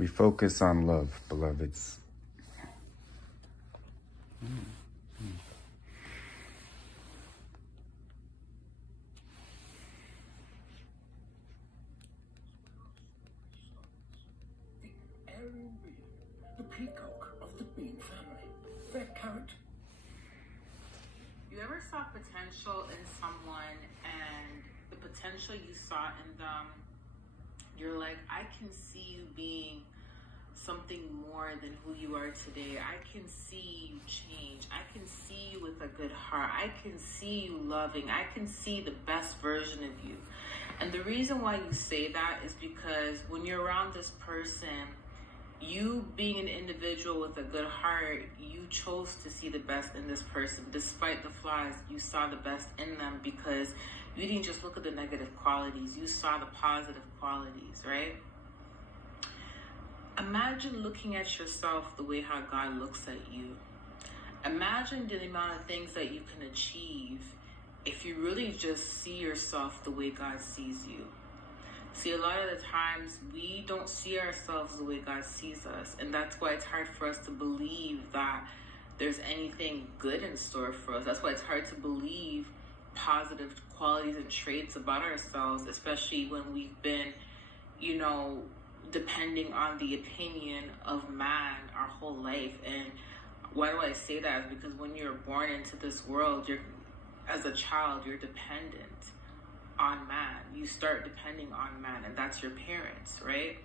We focus on love, beloveds. The peacock of the bean family. Their character. You ever saw potential in someone, and the potential you saw in them, you're like, I can see you being something more than who you are today. I can see you change. I can see you with a good heart. I can see you loving. I can see the best version of you. And the reason why you say that is because when you're around this person, you being an individual with a good heart, you chose to see the best in this person. Despite the flaws, you saw the best in them because you didn't just look at the negative qualities. You saw the positive qualities, right? Imagine looking at yourself the way how God looks at you. Imagine the amount of things that you can achieve if you really just see yourself the way God sees you. See, a lot of the times we don't see ourselves the way God sees us, and that's why it's hard for us to believe that there's anything good in store for us. That's why it's hard to believe positive qualities and traits about ourselves, especially when we've been, depending on the opinion of man our whole life. And why do I say that? Is because when you're born into this world, as a child, you're dependent on man. You start depending on man, and that's your parents, right?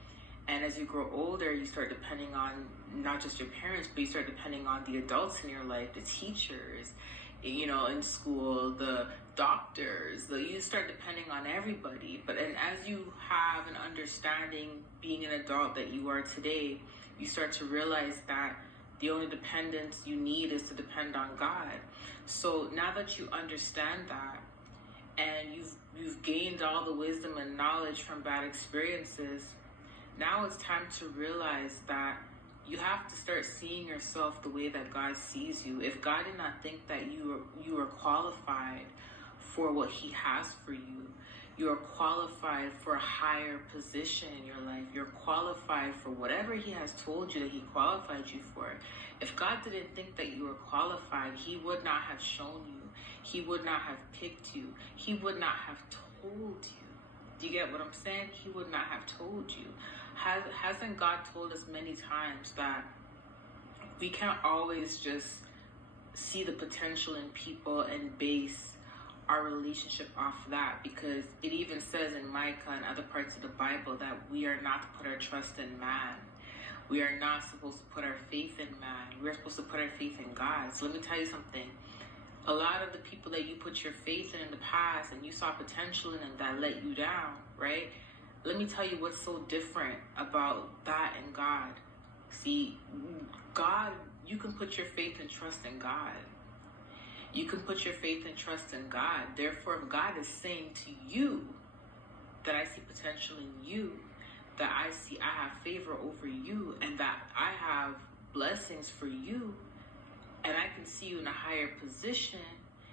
And as you grow older, you start depending on not just your parents, but you start depending on the adults in your life, the teachers, in school, the doctors. You start depending on everybody. And as you have an understanding, being an adult that you are today, you start to realize that the only dependence you need is to depend on God. So now that you understand that, and you've gained all the wisdom and knowledge from bad experiences, now it's time to realize that you have to start seeing yourself the way that God sees you. If God did not think that you are qualified for what he has for you, you are qualified for a higher position in your life. You're qualified for whatever he has told you that he qualified you for. If God didn't think that you were qualified, he would not have shown you. He would not have picked you. He would not have told you. Do you get what I'm saying? He would not have told you. Hasn't God told us many times that we can't always just see the potential in people and base our relationship off that? Because it even says in Micah and other parts of the Bible that we are not to put our trust in man. We are not supposed to put our faith in man. We're supposed to put our faith in God. So let me tell you something. A lot of the people that you put your faith in the past and you saw potential in them that let you down, right? Let me tell you what's so different about that and God. See, God, you can put your faith and trust in God. You can put your faith and trust in God. Therefore, if God is saying to you that I see potential in you, that I have favor over you, and that I have blessings for you, and I can see you in a higher position,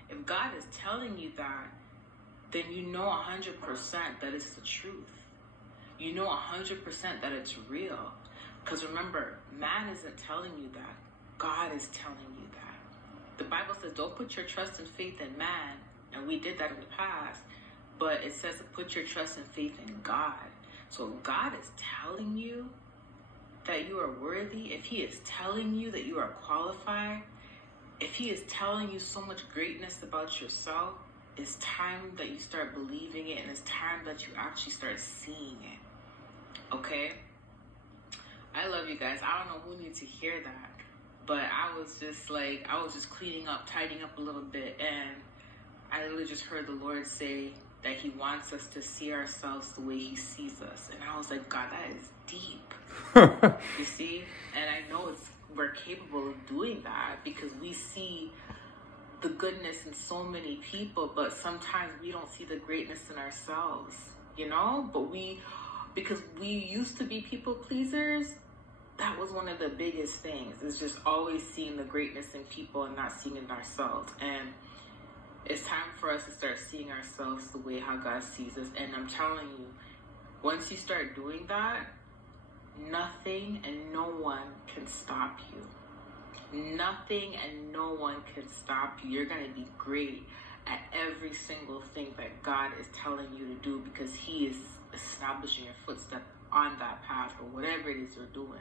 if God is telling you that, then you know 100% that it's the truth. You know 100% that it's real. Because remember, man isn't telling you that. God is telling you that. The Bible says don't put your trust and faith in man, and we did that in the past, but it says to put your trust and faith in God. So if God is telling you that you are worthy, if he is telling you that you are qualified, if he is telling you so much greatness about yourself, it's time that you start believing it, and it's time that you actually start seeing it. Okay? I love you guys. I don't know who needs to hear that, but I was just cleaning up, tidying up a little bit, and I literally just heard the Lord say that he wants us to see ourselves the way he sees us. And I was like, God, that is deep. You see? And I know we're capable of doing that because we see the goodness in so many people, but sometimes we don't see the greatness in ourselves, But because we used to be people pleasers, that was one of the biggest things, is just always seeing the greatness in people and not seeing it in ourselves. And it's time for us to start seeing ourselves the way how God sees us. And I'm telling you, once you start doing that, nothing and no one can stop you. Nothing and no one can stop you. You're going to be great at every single thing that God is telling you to do, because He is establishing your footstep on that path or whatever it is you're doing.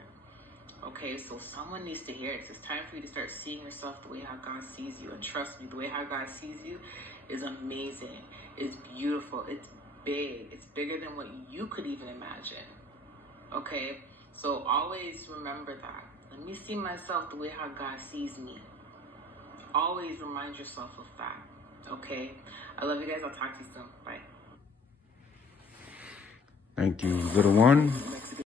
Okay, so someone needs to hear it. It's time for you to start seeing yourself the way how God sees you. And trust me, the way how God sees you is amazing. It's beautiful. It's big. It's bigger than what you could even imagine. Okay, so always remember that. Let me see myself the way how God sees me. Always remind yourself of that. Okay, I love you guys. I'll talk to you soon. Bye. Thank you, little one.